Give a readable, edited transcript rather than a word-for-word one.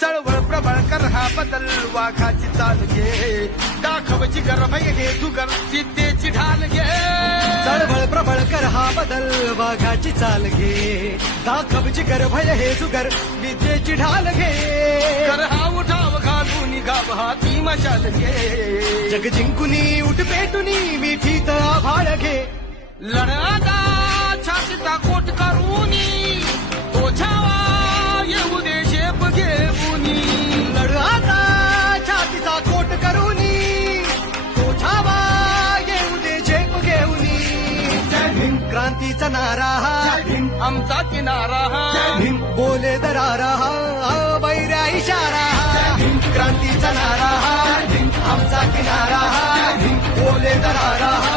चळवळ प्रबळ कर हा बदल वाघाची चाल घे दाखवची गर्भय घे तू सीतेची ढाल घे चळवळ प्रबळ कर हा बदल वाघाची चाल घे दाखवची गर्भय हे जुगर विद्येची ढाल घे कर हा उठाव घालून गाव हाती मशाल घे जग जिंकुनी उठ पेटुनी मिठीत आभाळ घे लढादा छातीचा कोट करूनी तो छावा येऊ दे शेप घेऊनी लढ आता छातीचा कोट करूनी तो छावा येऊ दे झेप घेऊनी जय भीम क्रांतीचा नारा जय भीम आमचा किनारा जय भीम बोले दरारा बैऱ्या इशारा जय भीम क्रांतीचा नारा जय भीम आमचा किनारा जय भीम बोले दरारा